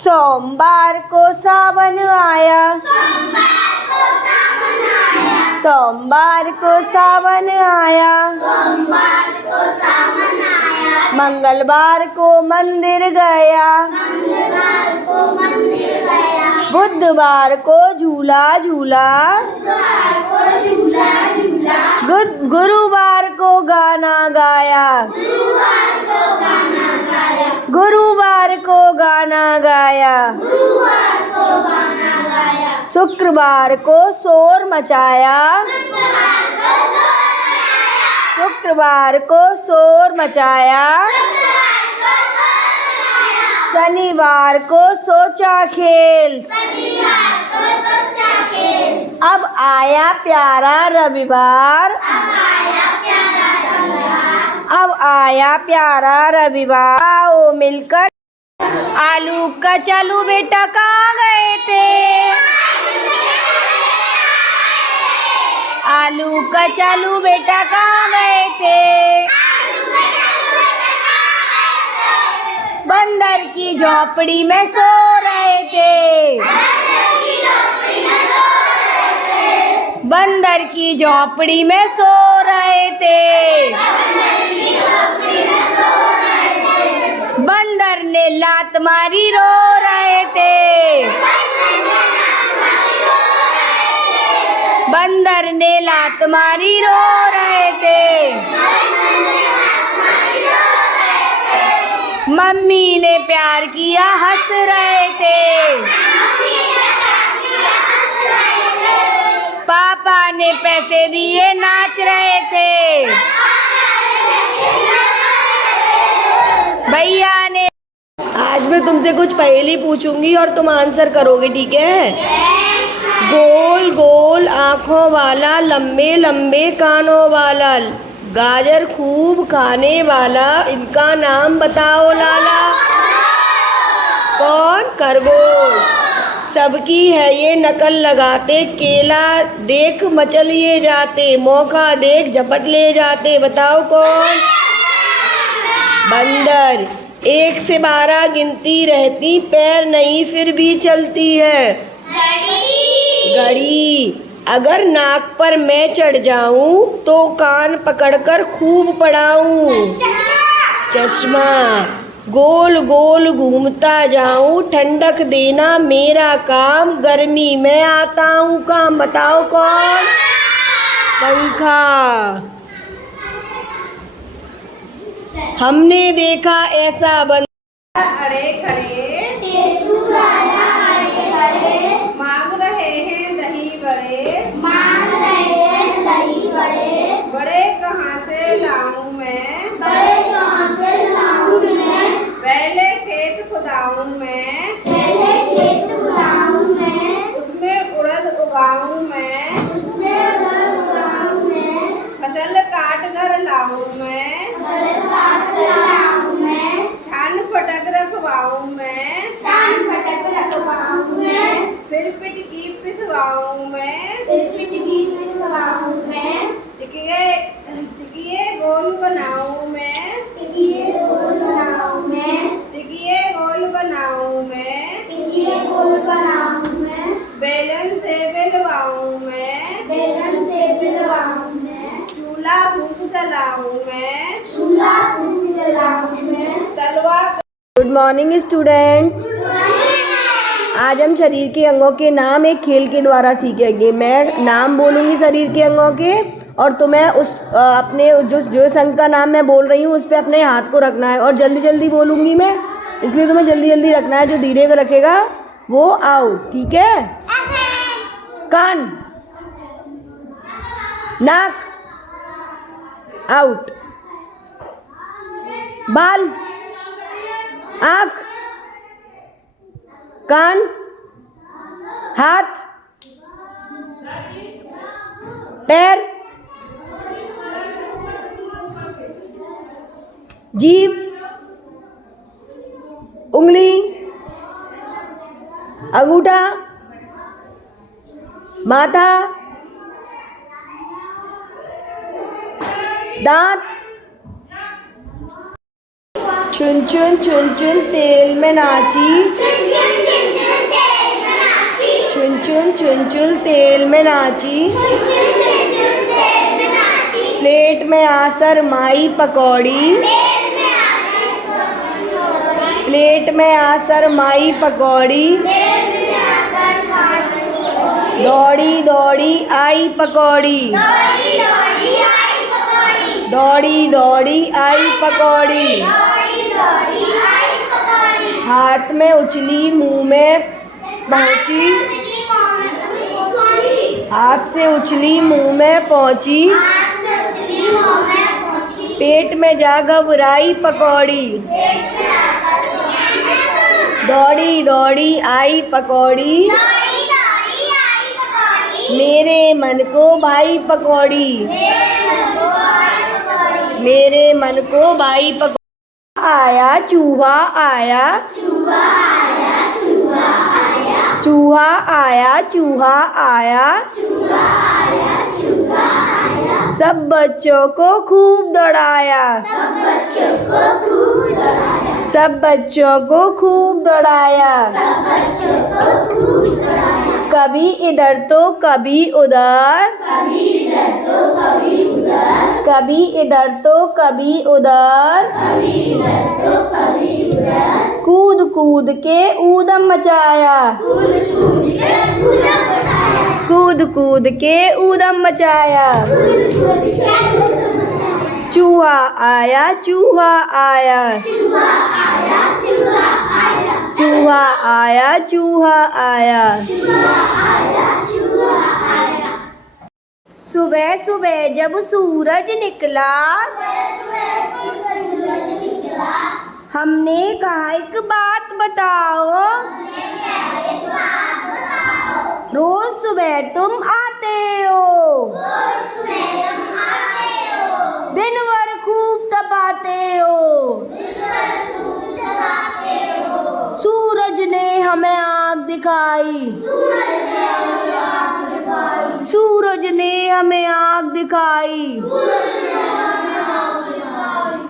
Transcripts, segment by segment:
सोमवार को सावन आया, सोमवार को सावन आया, मंगलवार को मंदिर गया, बुधवार को झूला झूला, गुरुवार को गाना गाया, गुरुवार को गाना गाया, शुक्रवार को शोर मचाया, शुक्रवार को शोर मचाया, शनिवार को सोचा खेल, अब आया प्यारा रविवार, अब आया प्यारा रविवार। आओ मिलकर आलू कचालू बेटा कहाँ गए थे, आलू कचालू बेटा कहाँ गए थे, बंदर की झोपड़ी में सो रहे थे, बंदर की झोपड़ी में सो रहे थे, बंदर ने लात मारी रो रहे थे, बंदर ने लात मारी रो रहे थे, मम्मी ने प्यार किया हंस रहे थे, पापा ने पैसे दिए नाच रहे थे, भैया ने। आज मैं तुमसे कुछ पहेली पूछूंगी और तुम आंसर करोगे, ठीक है? गोल गोल आँखों वाला, लंबे लंबे कानों वाला, गाजर खूब खाने वाला, इनका नाम बताओ लाला। कौन? खरगोश। सबकी है ये नकल लगाते, केला देख मचल ये जाते, मौका देख झपट ले जाते, बताओ कौन? बंदर। 1 से 12 गिनती रहती, पैर नहीं फिर भी चलती है, घड़ी। अगर नाक पर मैं चढ़ जाऊं तो कान पकड़कर खूब पढ़ाऊं, चश्मा। गोल गोल घूमता जाऊं, ठंडक देना मेरा काम, गर्मी में आता हूँ काम, बताओ कौन? पंखा। हमने देखा ऐसा बंदा, अड़े खड़े मांग रहे हैं दही बड़े, बड़े कहाँ से लाऊं मैं, पहले खेत खुदाऊं मैं, उसमें उड़द उगाऊं मैं, फसल काट कर लाऊं मैं, छान फटक रखवाऊं मैं, फिर पिटकी पिसवाऊं मैं, टिकिए गोल बनाऊं मैं, टिकिए गोल बनाऊं मैं, बेलन से बेलवाऊं मैं, चूल्हा भूख जलाऊं मैं, तलवा। Good morning student. आज हम शरीर के अंगों के नाम एक खेल के द्वारा सीखेंगे। मैं नाम बोलूँगी शरीर के अंगों के, और तुम्हें उस अपने जो अंग का नाम मैं बोल रही हूँ उस पर अपने हाथ को रखना है, और जल्दी जल्दी बोलूँगी मैं, इसलिए तुम्हें जल्दी जल्दी रखना है। जो धीरे को रखेगा वो आउट, ठीक है? कान, नाक आउट, बाल, आँख, कान, हाथ, पैर, जीभ, उंगली, अंगूठा, माथा, दांत, चुन चुन चुन चुन तेल में नाची, चुन चुन चुन चुन तेल में नाची, प्लेट में आ शरमाई पकौड़ी, प्लेट में आ शरमाई पकौड़ी, दौड़ी दौड़ी आई पकौड़ी, दौड़ी दौड़ी आई पकौड़ी, हाथ में उछली मुंह में पहुंची, हाथ से उछली मुंह में पहुंची, पेट में जा घबराई पकौड़ी, दौड़ी दौड़ी आई पकौड़ी, मेरे मन को भाई पकौड़ी, मेरे मन को भाई पकौड़ी। आया चूहा आया, चूहा आया, चूहा आया, सब बच्चों को खूब दौड़ाया, सब बच्चों को खूब दौड़ाया, कभी इधर तो कभी उधर, कभी इधर तो कभी उधर, कूद कूद के ऊधम मचाया, कूद कूद के ऊधम मचाया, चूहा आया, चूहा आया, चूहा आया, चूहा आया। सुबह सुबह जब सूरज निकला, हमने कहा एक बात बताओ, रोज सुबह तुम आते हो, दिन भर खूब तपाते हो, सूरज ने हमें आँख दिखाई, सूरज ने हमें आँख दिखाई,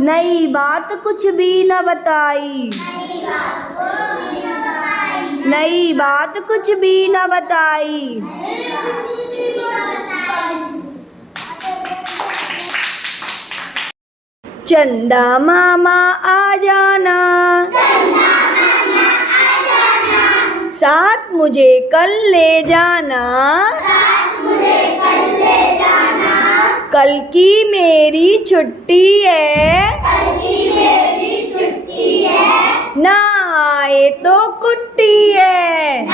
नई बात कुछ भी न बताई, नई बात कुछ भी न बताई। चंदा मामा आ जाना, साथ मुझे कल ले जाना, कल की मेरी छुट्टी है, ना आए तो कुट्टी है,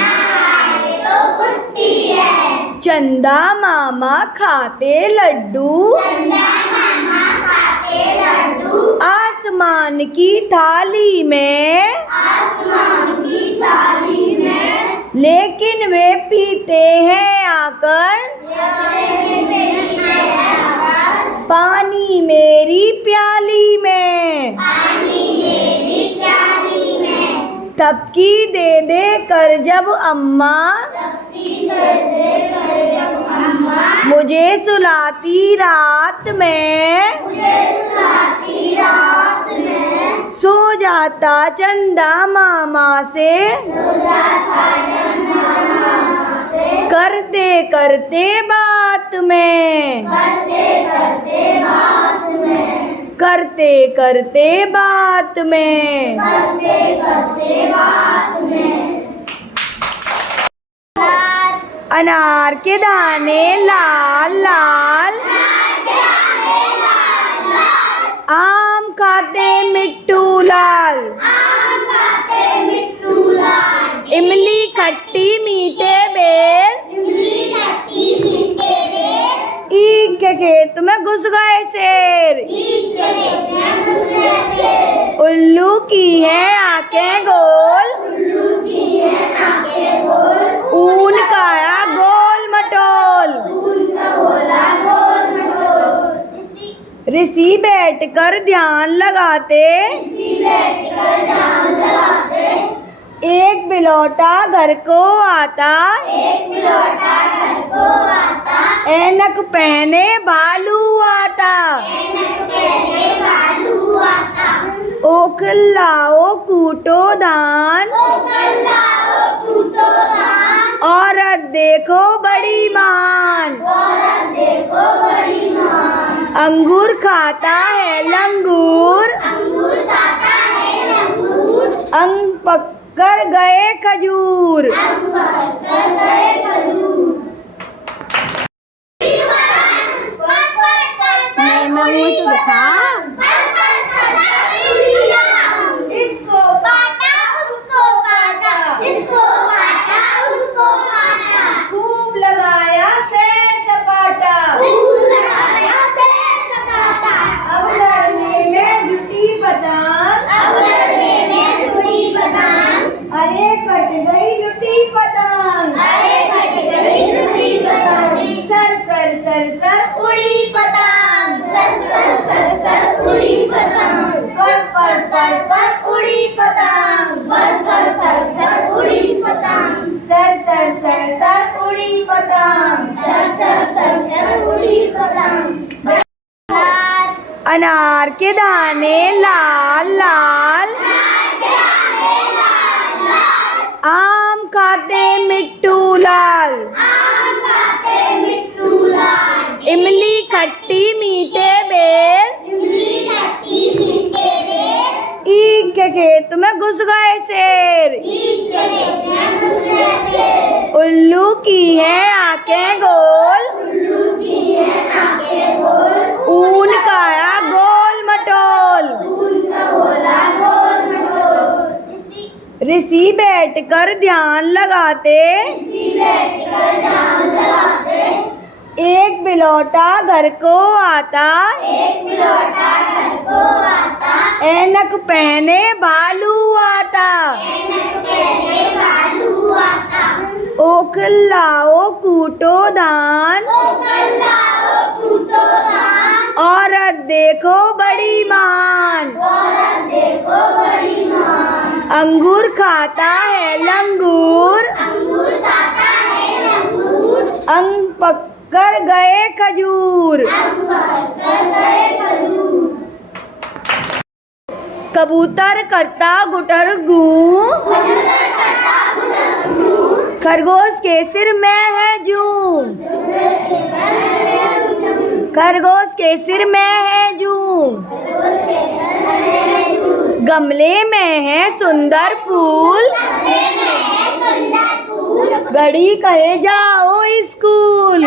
चंदा मामा खाते लड्डू, आसमान की थाली में, लेकिन वे पीते हैं आकर, पानी मेरी प्याली में, थपकी दे दे कर जब अम्मा, मुझे सुलाती रात में, सो जाता चंदा मामा से, करते करते बात में, करते करते बात में, अनार के दाने लाल लाल, आम खाते मिट्टू लाल, इमली खट्टी मीठे बेर, ईख के खेत में घुस गए शेर, उल्लू की है आंखें गोल, ऊन काया गोल मटोल, ऋषि बैठकर ध्यान लगाते, एक बिलौटा घर को आता, ऐनक पहने बालू आता, ओखल लाओ कूटो धान, औरत देखो बड़ी मान, अंगूर खाता है लंगूर, अंग पककर गए खजूर। मैं वो तो दिखा। इसको काटा उसको काटा, इसको काटा उसको काटा, खूब लगाया सैर सपाटा, खूब लगाया सैर सपाटा। अब लड़ने में जुटी पतंग, अब लड़ने में जुटी पतंग, अरे कट गई लुटी पतंग, अरे कट गई लुटी पतंग। सर सर सर सर उड़ी पतंग, सर सर सर सर उड़ी पतंग, पर उड़ी पतंग, पर उड़ी पतंग, सर सर सर सर उड़ी पतंग, सर सर सर सर उड़ी पतंग। अनार के दाने लाल लाल, आम खाते मिट्टू लाल, इमली खट्टी मीठे बेर, ईख के खेत में घुस गए शेर, उल्लू की है आंखें गोल, ऊन काया गोल मटोल, ऋषि बैठकर ध्यान लगाते, एक बिलौटा घर को आता, ऐनक पहने बालू आता, ओखल लाओ कूटो धान, औरत देखो बड़ी मान, अंगूर खाता है लंगूर, अंग पककर गए खजूर। कबूतर करता गुटर गूं, खरगोश के सिर में है जूं, खरगोश के सिर में है जूं, गमले में है सुंदर फूल, घड़ी कहे जाओ स्कूल।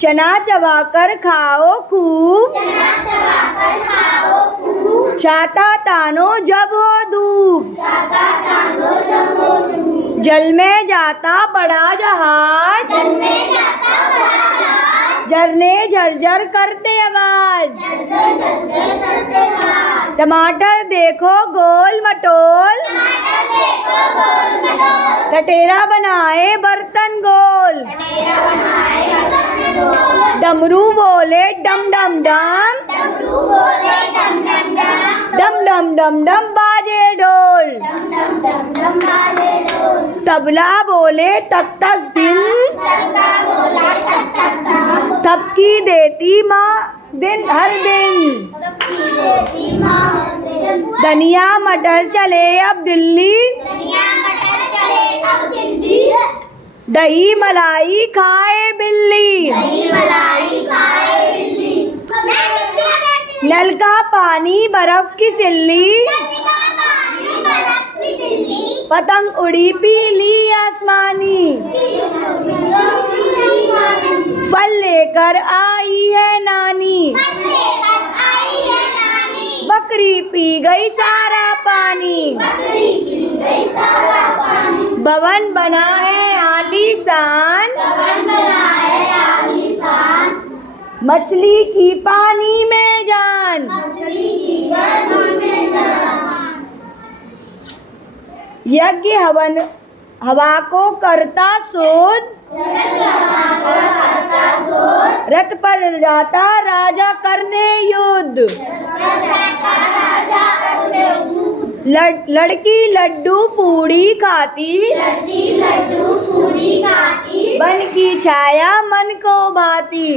चना चबाकर खाओ खूब, छाता तानो जब हो धूप, जल में जाता बड़ा जहाज, झरने झरझर करते आवाज, टमाटर देखो गोल मटोल, टटेरा बनाए बर्तन गोल, डमरू बोले डम डम डम, डम डम डम डम बाजे ढोल, तबला बोले तक तक दिल, थपकी देती माँ दिन हर दिन, धनिया मटर चले अब दिल्ली, दही मलाई खाए बिल्ली, नल का पानी बर्फ की सिल्ली, पतंग उड़ी पीली आसमानी, फल लेकर आई है नानी, बकरी पी गई सारा पानी, भवन बना है आलीशान, मछली की पानी में जान, यज्ञ हवन हवा को करता शोध, रथ पर जाता राजा करने युद्ध। लड़की लड्डू पूड़ी खाती, बन की छाया मन को भाती।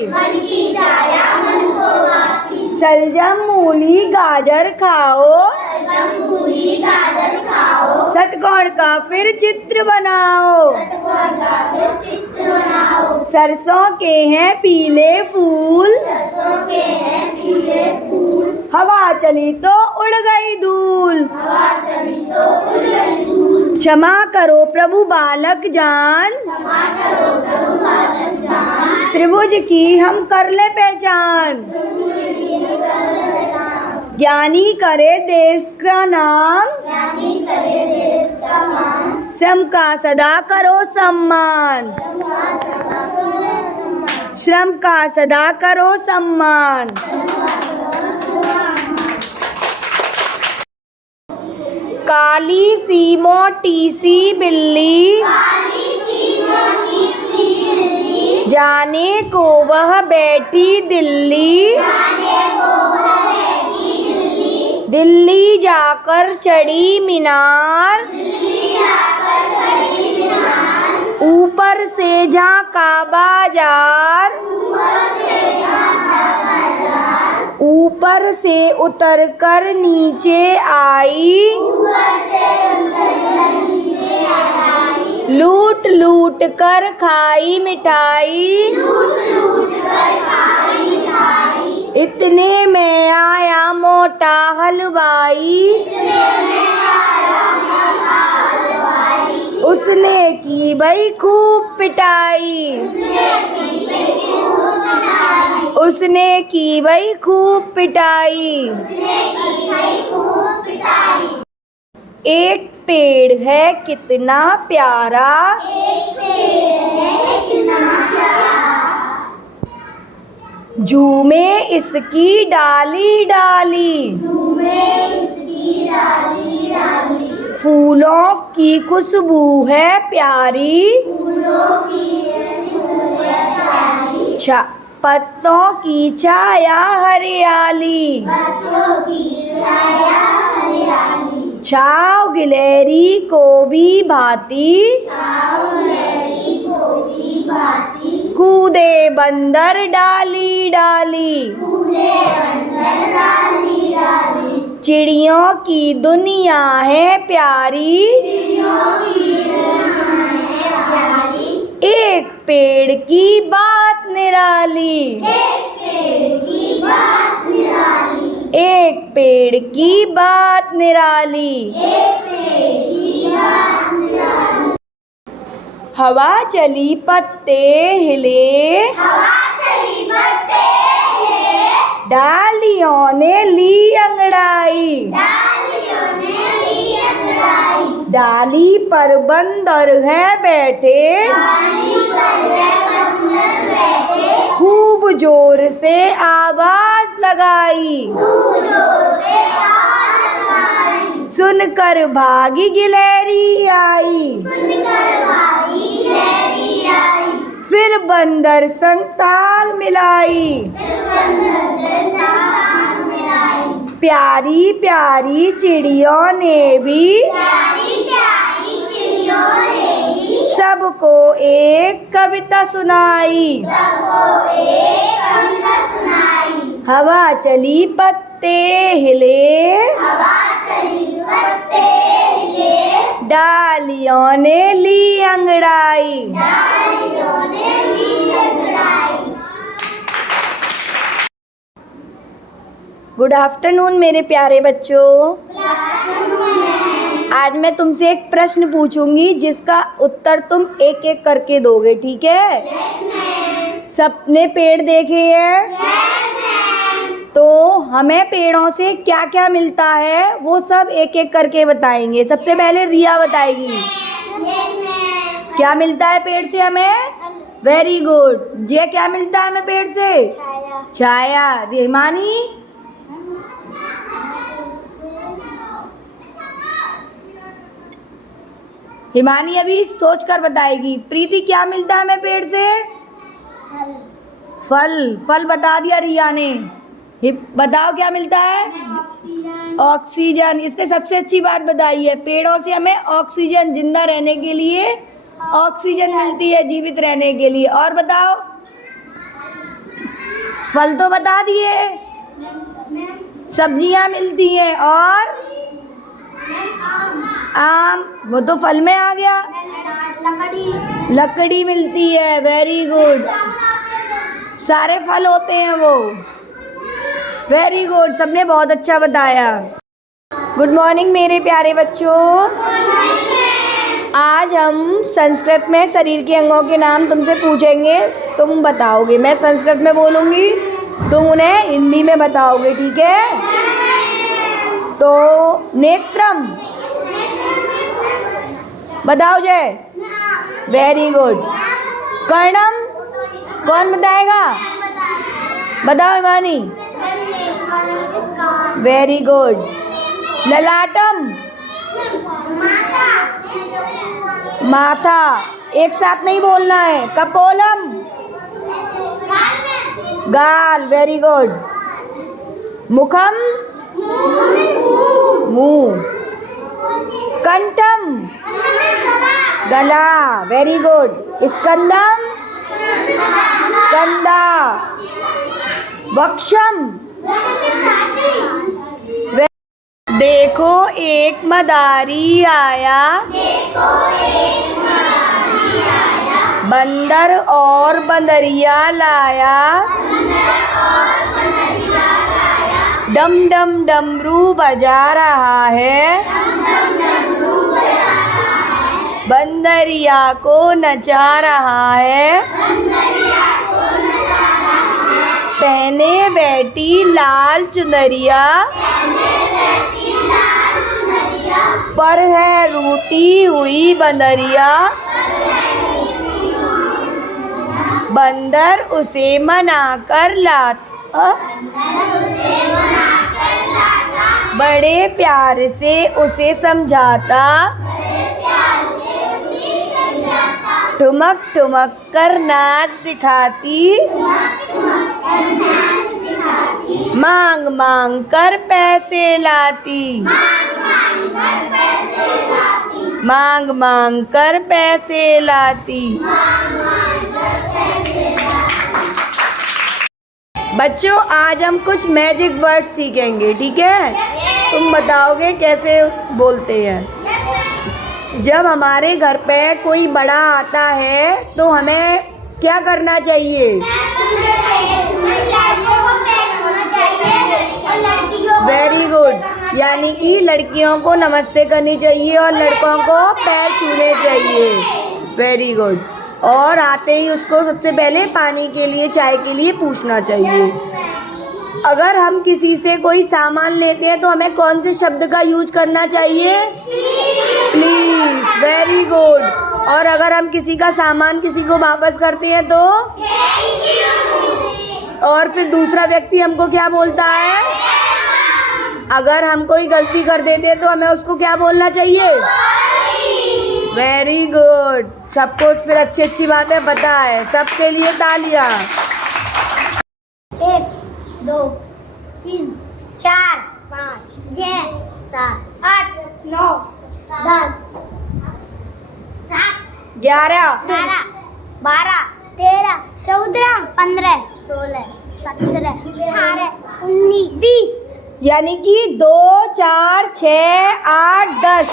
सलजम मूली गाजर खाओ, षटकोण का फिर चित्र बनाओ। सरसों के हैं पीले फूल, हवा चली तो उड़ गई धूल। क्षमा करो प्रभु बालक जान, त्रिभुज की हम कर ले पहचान। ज्ञानी करे देश का नाम, श्रम का सदा करो सम्मान। श्रम का सदा करो सम्मान। काली सी मोटी सी बिल्ली, जाने को वह बैठी दिल्ली। दिल्ली जाकर चढ़ी मीनार, ऊपर से झांका बाजार। ऊपर से उतर कर नीचे आई, लूट लूट कर खाई मिठाई। इतने में आया मोटा हलवाई, उसने की भाई खूब पिटाई। उसने की भाई खूब पिटाई। एक पेड़ है कितना प्यारा, झूमे इसकी डाली डाली। फूलों की खुशबू है प्यारी, पत्तों की छाया हरियाली। छाव गिलहरी को भी भांति, कूदे बंदर डाली डाली। चिड़ियों की दुनिया है प्यारी, एक पेड़ की बात निराली। एक पेड़ की बात निराली। हवा चली पत्ते हिले, डालियों ने ली अंगड़ाई। डाली पर बंदर है बैठे, खूब जोर से आवाज लगाई। सुनकर भागी गिलहरी आई, फिर बंदर संग ताल मिलाई। प्यारी प्यारी चिड़ियों ने भी सबको एक कविता सुनाई। हवा चली पत्ते हिले, डालियों ने ली अंगड़ाई। गुड आफ्टरनून मेरे प्यारे बच्चों। आज मैं तुमसे एक प्रश्न पूछूंगी जिसका उत्तर तुम एक एक करके दोगे, ठीक है? सबने पेड़ देखे हैं? तो हमें पेड़ों से क्या क्या मिलता है वो सब एक एक करके बताएंगे। सबसे पहले रिया बताएगी क्या मिलता है पेड़ से हमें। Very good. जे क्या मिलता है हमें पेड़ से? छाया। रेमानी? हिमानी अभी सोच कर बताएगी। प्रीति, क्या मिलता है हमें पेड़ से? फल। फल बता दिया रिया ने। बताओ क्या मिलता है? ऑक्सीजन। इसने सबसे अच्छी बात बताई है। पेड़ों से हमें ऑक्सीजन, जिंदा रहने के लिए ऑक्सीजन मिलती है, जीवित रहने के लिए। और बताओ, फल तो बता दिए, सब्जियां मिलती हैं और आम, वो तो फल में आ गया। लकड़ी मिलती है, वेरी गुड। सारे फल होते हैं वो। वेरी गुड, सबने बहुत अच्छा बताया। गुड मॉर्निंग मेरे प्यारे बच्चों। आज हम संस्कृत में शरीर के अंगों के नाम तुमसे पूछेंगे, तुम बताओगे। मैं संस्कृत में बोलूँगी, तुम उन्हें हिंदी में बताओगे, ठीक है? तो नेत्रम बताओ जय। Very good. कर्णम कौन बताएगा? बताओ हिमानी। Very good. ललाटम, माथा, एक साथ नहीं बोलना है। कपोलम, गाल, वेरी गुड। मुखम, मुंह। कंठम, गला, वेरी गुड। स्कंदम, कंधा। वक्षम, देखो एक मदारी आया, बंदर और बंदरिया लाया, डम डम डमरू बजा रहा है, बंदरिया को नचा रहा है, पहने बैठी लाल चुनरिया, पर है रूठी हुई बंदरिया, बंदर उसे मना कर लाता, बड़े प्यार से उसे समझाता, ठुमक ठुमक कर नाच दिखाती, मांग मांग कर पैसे लाती, मांग मांग कर पैसे लाती। बच्चों, आज हम कुछ मैजिक वर्ड सीखेंगे, ठीक है? तुम बताओगे कैसे बोलते हैं। जब हमारे घर पे कोई बड़ा आता है तो हमें क्या करना चाहिए? Very good. यानी कि लड़कियों को नमस्ते करनी चाहिए और लड़कों को पैर छूने चाहिए। Very good. और आते ही उसको सबसे पहले पानी के लिए, चाय के लिए पूछना चाहिए। अगर हम किसी से कोई सामान लेते हैं तो हमें कौन से शब्द का यूज करना चाहिए? प्लीज। Very good. और अगर हम किसी का सामान किसी को वापस करते हैं तो? और फिर दूसरा व्यक्ति हमको क्या बोलता है? अगर हम कोई गलती कर देते हैं तो हमें उसको क्या बोलना चाहिए? Very good. सबको फिर अच्छी अच्छी बातें पता है। सबके लिए तालियां। 1 2 3 4 5 6 7 8 9 10 7 11 12 13 14 15 16 17 18 19 20। यानी कि 2 4 6 8 10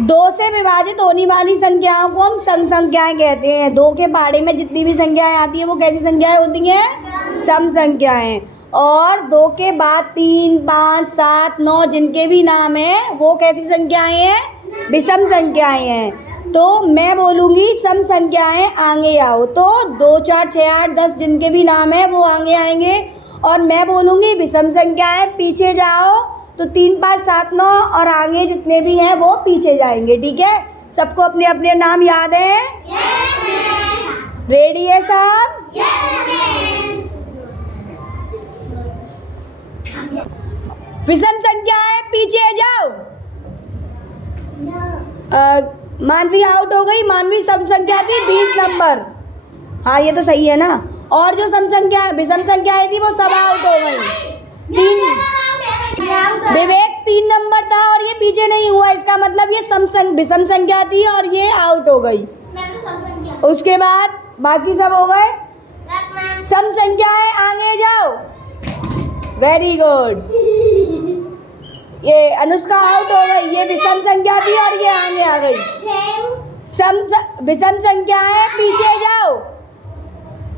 2 से विभाजित होने वाली संख्याओं को हम सम संख्याएं कहते हैं। 2 के पहाड़े में जितनी भी संख्याएं आती हैं वो कैसी संख्याएं होती हैं? सम संख्याएं। और 2 के बाद 3 5 7 9 जिनके भी नाम हैं वो कैसी संख्याएं हैं? विषम संख्याएं हैं। तो मैं बोलूँगी सम संख्याएं आगे आओ, तो 2 4 6 8 10 जिनके भी नाम हैं वो आगे आएंगे। और मैं बोलूँगी विषम संख्याएं पीछे जाओ, तो 3 5 7 9 और आगे जितने भी हैं वो पीछे जाएंगे, ठीक है? सबको अपने अपने नाम याद हैं? रेडी है सब? विषम संख्याएं पीछे जाओ। मानवी आउट हो गई। मानवी सम संख्या थी 20 नंबर। हाँ ये तो सही है ना। और जो सम संख्या विषम संख्याएं थी वो सब आउट हो गई। विवेक 3 नंबर था और ये पीछे नहीं हुआ, इसका मतलब ये विषम संख्या थी और ये आउट हो गई। उसके बाद बाकी सब हो गए सम संख्याएं। आगे जाओ, वेरी गुड। ये अनुष्का आउट हो गई, ये विषम संख्या थी और ये आगे आ गई। विषम संख्याएं पीछे जाओ,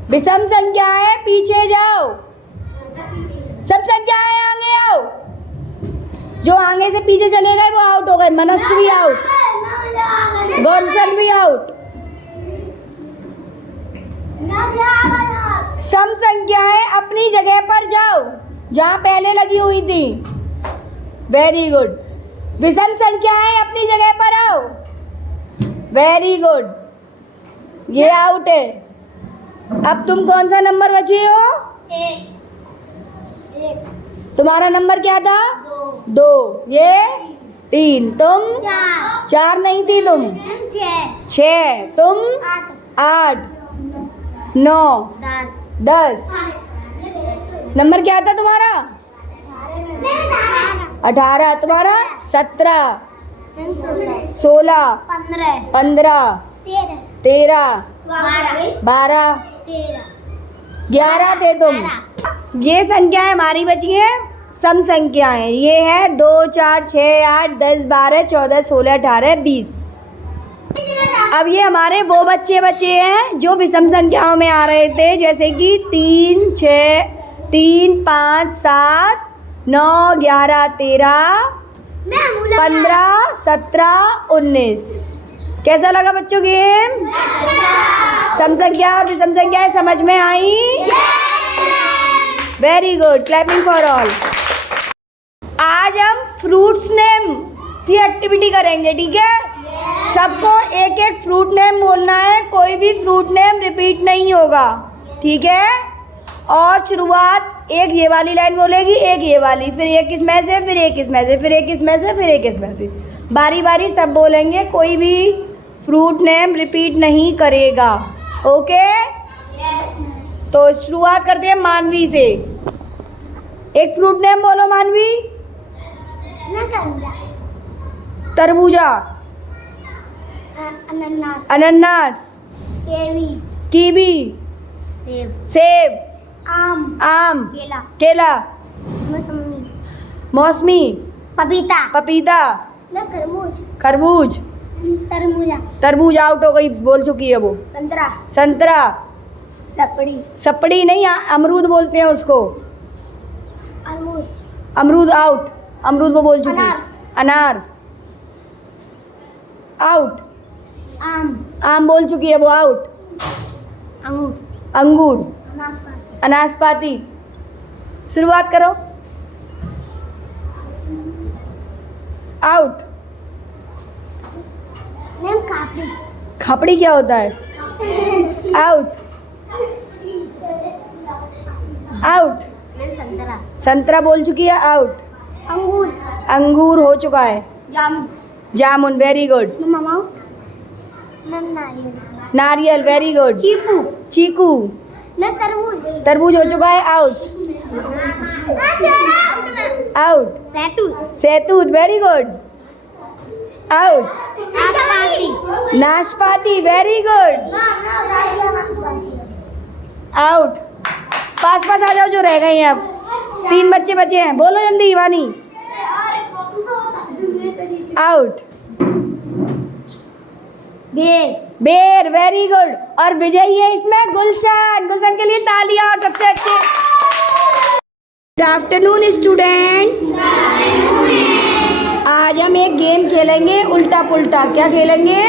विषम संख्याएं पीछे जाओ, सम संख्याएं आगे आओ। जो आगे से पीछे चले गए वो आउट हो गए। मनस्वी आउट, गोंसल भी आउट। सम संख्याएं अपनी जगह पर जाओ जहां पहले लगी हुई थी। Very good. विषम संख्याएं अपनी जगह पर आओ। वेरी गुड, ये आउट है। अब तुम कौन सा नंबर बचे हो? एक। तुम्हारा नंबर क्या था? 2। ये 3। तुम 4 नहीं थी तुम। 6। तुम 8। 9। 10। नंबर क्या था तुम्हारा? 18। तुम्हारा 17। 16। 15। 13। 12। 11 थे तुम। ये संख्याएं हमारी बची हैं सम संख्याएं। ये है 2, 4, 6, 8, 10, 12, 14, 16, 18, 20। अब ये हमारे वो बच्चे बचे हैं जो विषम संख्याओं में आ रहे थे, जैसे कि 3, 6, 3, 5, 7, 9, 11, 13, 15, 17, 19। कैसा लगा बच्चों गेम? सम संख्या और विषम संख्याएं समझ में आई? Very good, clapping for all. आज हम फ्रूट्स नेम की एक्टिविटी करेंगे, ठीक है? सबको एक एक फ्रूट नेम बोलना है, कोई भी फ्रूट नेम रिपीट नहीं होगा, ठीक है? और शुरुआत एक ये वाली लाइन बोलेगी, एक ये वाली, फिर एक इसमें से, फिर एक इसमें से, फिर एक इसमें से, फिर एक इसमें से, बारी बारी सब बोलेंगे। कोई भी फ्रूट नेम रिपीट नहीं करेगा, ओके? तो शुरुआत करते हैं मानवी से। एक फ्रूट नेम बोलो मानवी। तरबूजा, अनानास, कीवी, सेब, आम, केला, मौसमी, पपीता, खरबूज, तरबूज आउट हो गई, बोल चुकी है वो। संतरा, सपड़ी नहीं, अमरूद बोलते हैं उसको। अमरूद आउट, अमरूद वो बोल चुकी। अनार आउट, आम बोल चुकी है वो, आउट। अंगूर, अनाशपाती। शुरुआत करो। आउट। खापड़ी क्या होता है? आउट। आउट। संतरा बोल चुकी है, आउट। अंगूर हो चुका है। जामुन, वेरी गुड। नारियल, वेरी गुड। चीकू, तरबूज हो चुका है, आउट। आउट। सैतूत, वेरी गुड। आउट। नाशपाती, वेरी गुड। आउट। पास आ जाओ जो रह गए हैं। अब 3 बच्चे बचे हैं, बोलो जल्दी। वानी आउट। बेर, वेरी गुड। और विजयी है इसमें गुलशन। गुलशन के लिए तालियां और सबसे अच्छे। Good afternoon student. आज हम एक गेम खेलेंगे, उल्टा पुल्टा। क्या खेलेंगे?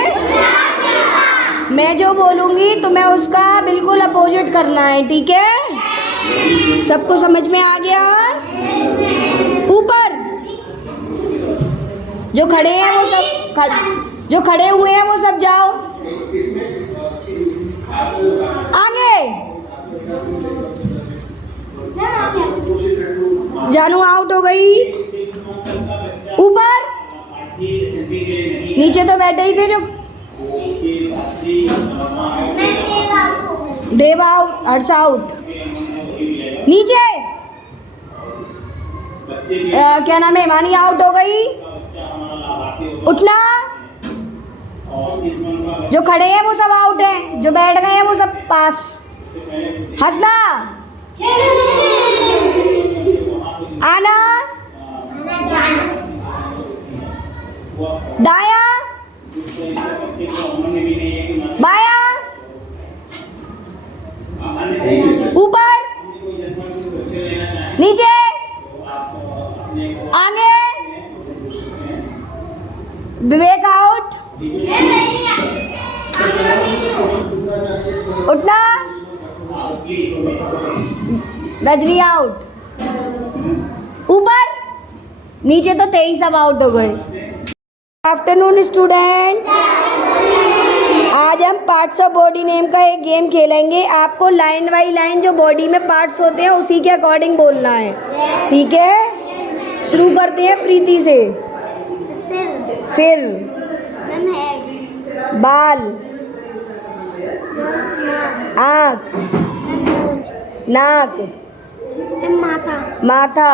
मैं जो बोलूँगी तुम्हें उसका बिल्कुल अपोजिट करना है, ठीक है? सबको समझ में आ गया? ऊपर जो खड़े हैं वो सब जो खड़े हुए हैं वो सब जाओ आगे। जानू आउट हो गई। ऊपर नीचे तो बैठे ही थे जो देव आउट, हर्ष आउट। नीचे क्या नाम है, हिमानी आउट हो गई। उठना, जो खड़े हैं वो सब आउट हैं, जो बैठ गए हैं वो सब पास। हंसना, आना, दाया, बाया, ऊपर, नीचे, आगे। विवेक आउट। उठना, रजनी आउट। ऊपर, नीचे तो 23 सब आउट हो गए। आफ्टरनून स्टूडेंट, आज हम पार्ट्स ऑफ बॉडी नेम का एक गेम खेलेंगे। आपको लाइन बाई लाइन जो बॉडी में पार्ट्स होते हैं उसी के अकॉर्डिंग बोलना है, ठीक है। शुरू करते हैं प्रीति से। सिर, बाल, आँख, नाक, माथा,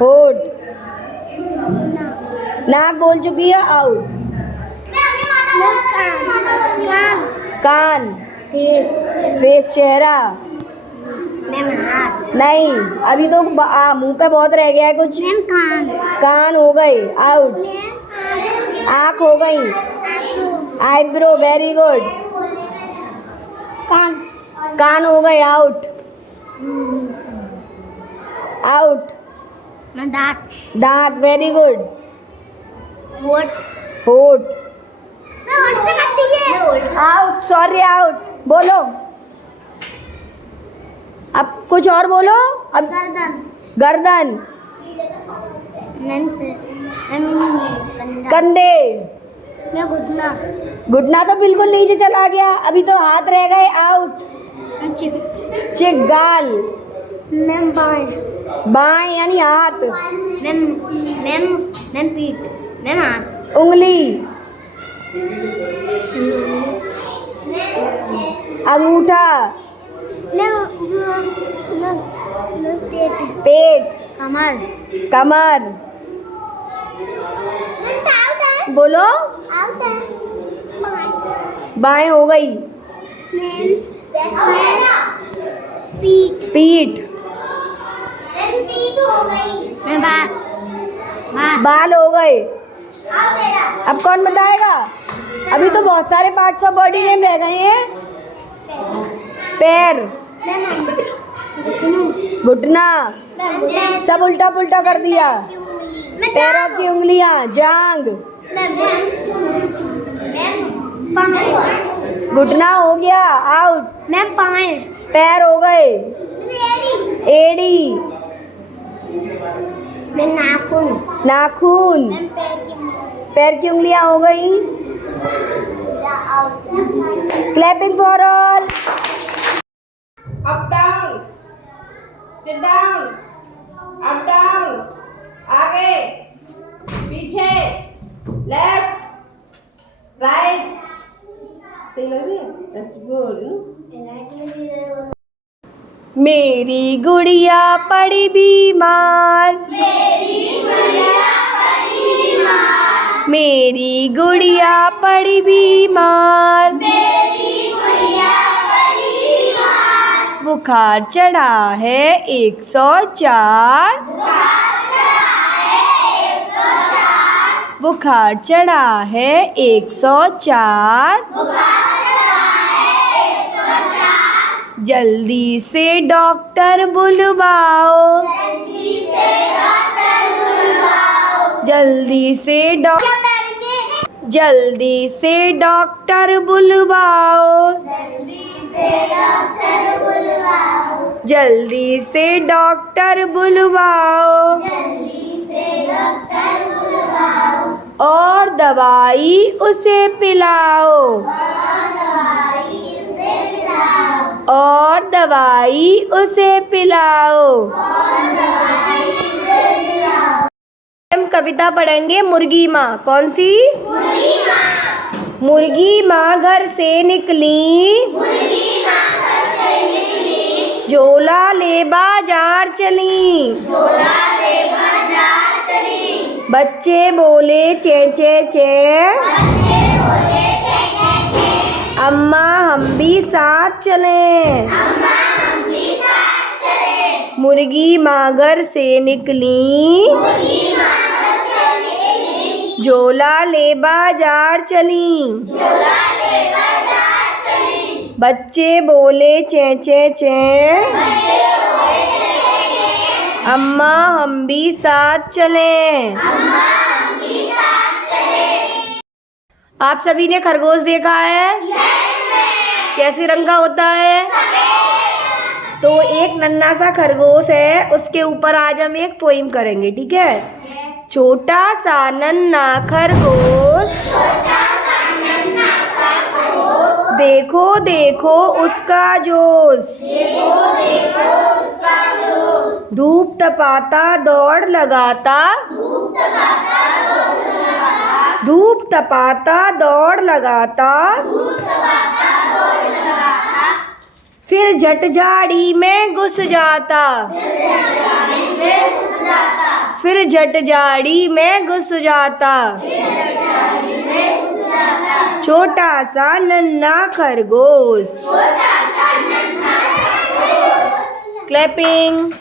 होठ। नाक बोल चुकी है, आउट। कान, फेस, चेहरा, नहीं अभी तो मुंह पे बहुत रह गया है कुछ। कान हो गई, आउट। आँख हो गई, आईब्रो, वेरी गुड। कान हो गए, आउट। आउट। दांत, वेरी गुड। होठ, आउट, सॉरी आउट। बोलो अब कुछ और बोलो। अब गर्दन, कंधे, घुटना तो बिल्कुल नीचे चला गया, अभी तो हाथ रह गए, आउट। चिक, गाल, बाएं यानी हाथ, पीठ, उंगली, अंगूठा, पेट, कमर। बोलो, बाएं हो गई, पीठ, बाल हो गए। अब कौन बताएगा? अभी तो बहुत सारे पार्ट्स ऑफ बॉडी नेम रह गए हैं। पैर, घुटना, सब उल्टा पुल्टा कर दिया। पैरों की उंगलियां, जांग, घुटना हो गया, आउट। पैर हो गए, एड़ी, नाखून, पैर की उंगलियां हो गई। Clapping for all. Up down, sit down, up down, आगे, पीछे, लेफ्ट, राइट। सही लग रही है? That's good. मेरी गुड़िया पड़ी बीमार, मेरी गुड़िया पड़ी बीमार, बुखार चढ़ा है 104, बुखार चढ़ा है 104, जल्दी से डॉक्टर बुलवाओ, जल्दी से डॉक्टर बुलवाओ, जल्दी से डॉक्टर बुलवाओ, और दवाई उसे पिलाओ, और दवाई उसे पिलाओ। हम कविता पढ़ेंगे मुर्गी माँ। कौन सी? मुर्गी माँ घर से निकली, झोला ले बाजार चली, बच्चे बोले चे चे चे, अम्मा हम भी साथ चलें। मुर्गी माँ घर से निकली, झोला ले बाजार चली, बच्चे बोले चे चे चे, अम्मा हम भी साथ चलें। आप सभी ने खरगोश देखा है? कैसे रंग का होता है? तो एक नन्हा सा खरगोश है, उसके ऊपर आज हम एक पोइम करेंगे, ठीक है? छोटा सा नन्हा खरगोश, देखो देखो उसका जोश, धूप तपाता दौड़ लगाता, धूप तपाता दौड़ लगाता, फिर झट झाड़ी में घुस जाता, फिर झट झाड़ी में घुस जाता। छोटा सा नन्हा खरगोश। क्लैपिंग।